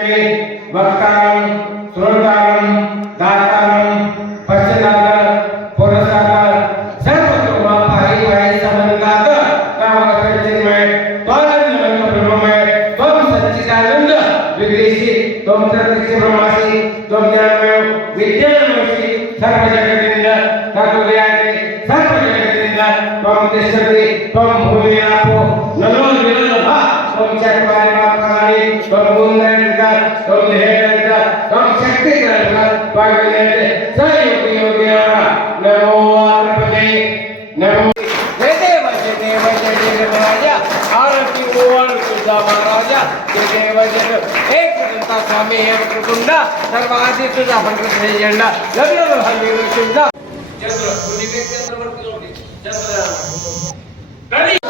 वक्तारं, श्रोतारं, दातारं पश्चदार पुरस्कार सर्व तो माँ भाई भाई समन्वय का काम करते मैं पालन नमन ब्रह्म में तुम सच्चिदानंद, विदेशी तुम प्रत्यक्ष ब्रह्मासी तुम ज्ञान में विज्ञान में सर्व जगत इंद्र सर्व व्यापी सर्व जगत इंद्र तुम तिष्ठति तुम भूमि आपो नलो विनोद भा तुम चक्वारी माँ काली तुम बुंदर ओवाळ महाराजा जय देव जय एक जनता स्वामी एक कुटुंबा सर्व आधी तुझा पंढरपूर झेंडा लग्न हल्ली तुझा चंद्र तुम्ही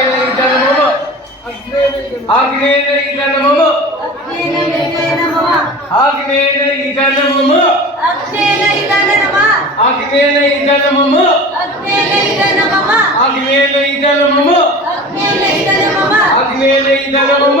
అగ్నేనైతనమమ అగ్నేనైతనమమ అగ్నేనైతనమమ అగ్నేనైతనమమ అగ్నేనైతనమమ అగ్నేనైతనమమ అగ్నేనైతనమమ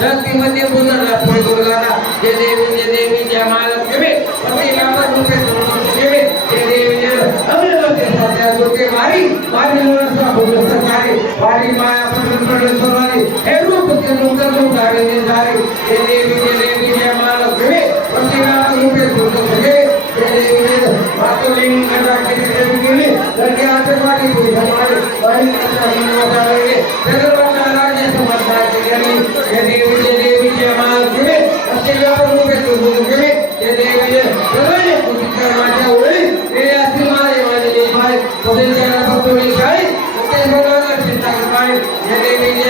शक्तीमध्ये पुनर्ला पुढे गुरुगाना जय देवी जय देवी जय महालक्ष्मी पती बाबा रूपे सोडून जय देवी जय अमृतते सत्या दुर्गे मारी मारी लोणसा भूलसा सारी वारी माया पटन पटन सोनारी हे रूप ते रूप रूप धारे ने जय देवी जय देवी जय महालक्ष्मी मातुलिंग कथा केली देवी गेली लगे आते वाटी कोई हमारी वारी कथा हिंदू रे सर्वांना राज्य समर्थाची गेली जय देवी जय देवी, जय महालक्ष्मी पती बाबा रूपे सोडून जय जय देवी, जय सगळे पुष्करमाच्या ओळी हे असतील माझे माझे देशभाई पदेच्या भक्तोळी शाळी सत्य भगवान चिंता काय जय देवी जय देवी वैष्णवी बोले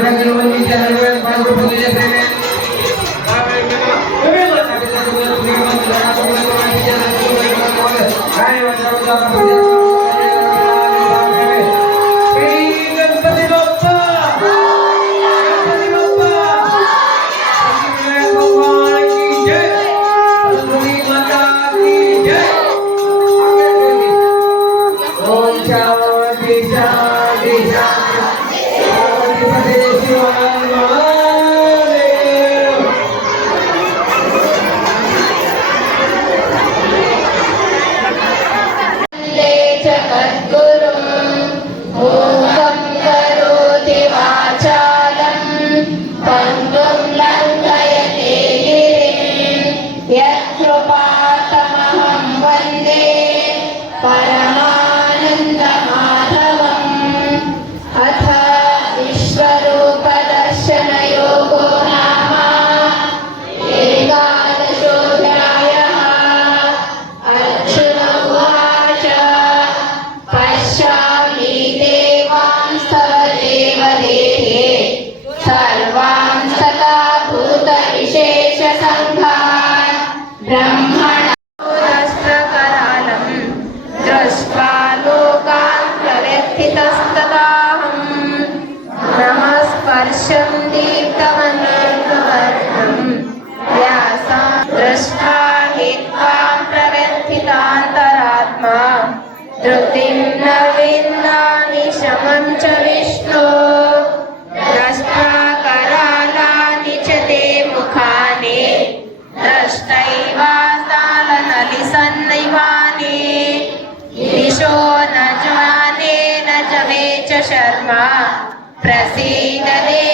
ప్రజలు Bye. धृतिं न विन्दानि शमं च विष्णो द्रष्टाकरालानि च ते मुखानि द्रष्टैवास्तालनलिसन्नैवानि दिशो न जाने न च मे च शर्मा प्रसीददे